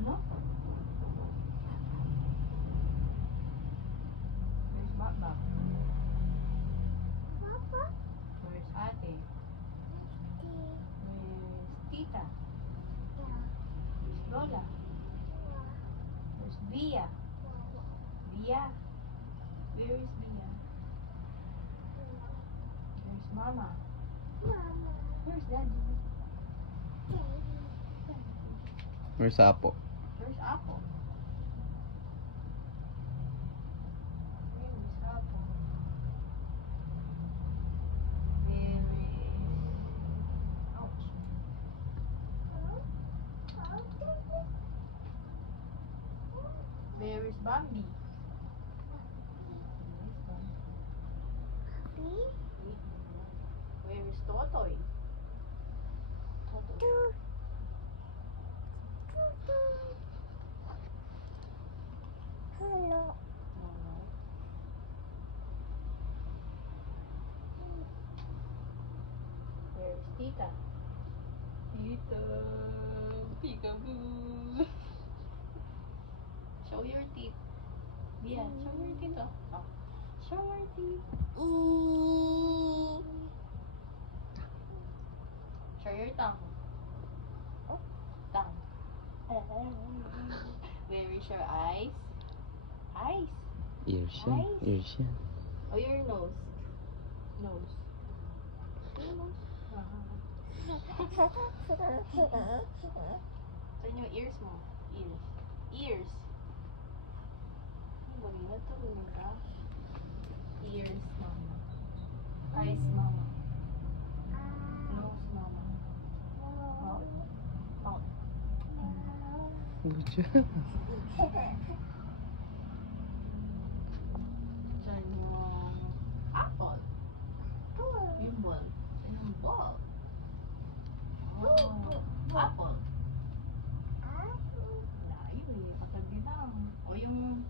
Ano? Where's Baba? Where's Ate? Where's Tita? Where's Lola? Where's Bia? Bia? Where is Bia? Where's Mama? Where's Daddy? Where's Apo? Where's Apple? Where is Apple? Where is... Ouch. Where is Bambi? Where is Totoy? Totoy. No. Where is Tita? Tita, peekaboo. Show your teeth. Yeah, show your teeth. Oh. Show your teeth. Show your tongue. Tongue. Where is your eyes? Eyes. Ears yan. Ears yan. Oh, your nose. Nose. Your nose. Saan yung ears mo? Ears. Ears. Ay, bali na to. Ears, mama. Eyes, mama. Nose, mama. Mouth. Mouth. Good job. Saan yung apple? Yung ball. Saan yung ball? Oh, apple. Layo eh. Katabi lang. O yung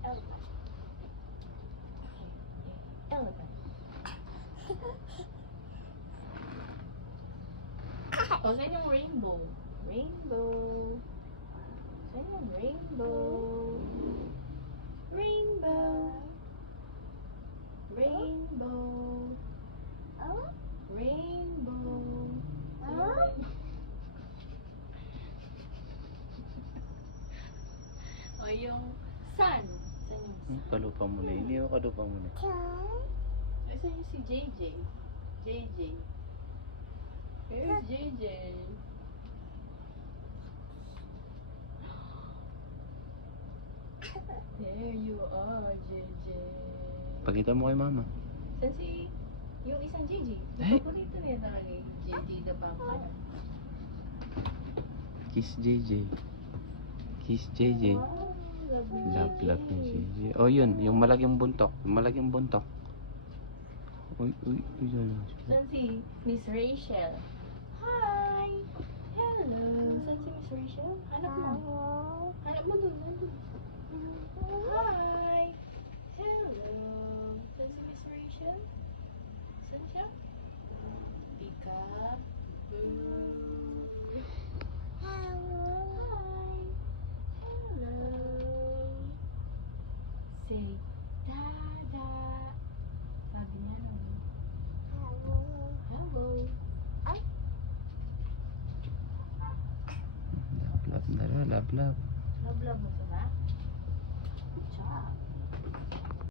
elephant. Elephant. O, saan yung rainbow? Rainbow. Saan yung rainbow? Rainbow. Rainbow. Rainbow. O, yung sun. Saan yung sun? Kalupa mo na. Hindi mo kalupa mo na. Ay, saan yung si JJ? JJ. Here's JJ. There you are, JJ. Pakita mo kay mama. Saan si... yung isang JJ? Ay! Paborito niya talaga yung JJ the Vampire. Kiss JJ. Kiss JJ. Wow, lovely Lap-lap JJ. ni JJ. Oh, yun. Yung malaking buntok. Yung malaking buntok. Uy, uy, uy. Saan si Miss Rachel? Hi! Hello! Saan si Miss Rachel? Hanap mo. Hanap mo dun. Nandun. Hi! Hello! Saan si Miss Rachel? Saan siya? Peekaboo! Hi! Hello! Say, Dada! Sabi niya naman. Hello! Lap-lap na rin. Lap-lap. Love mo sila?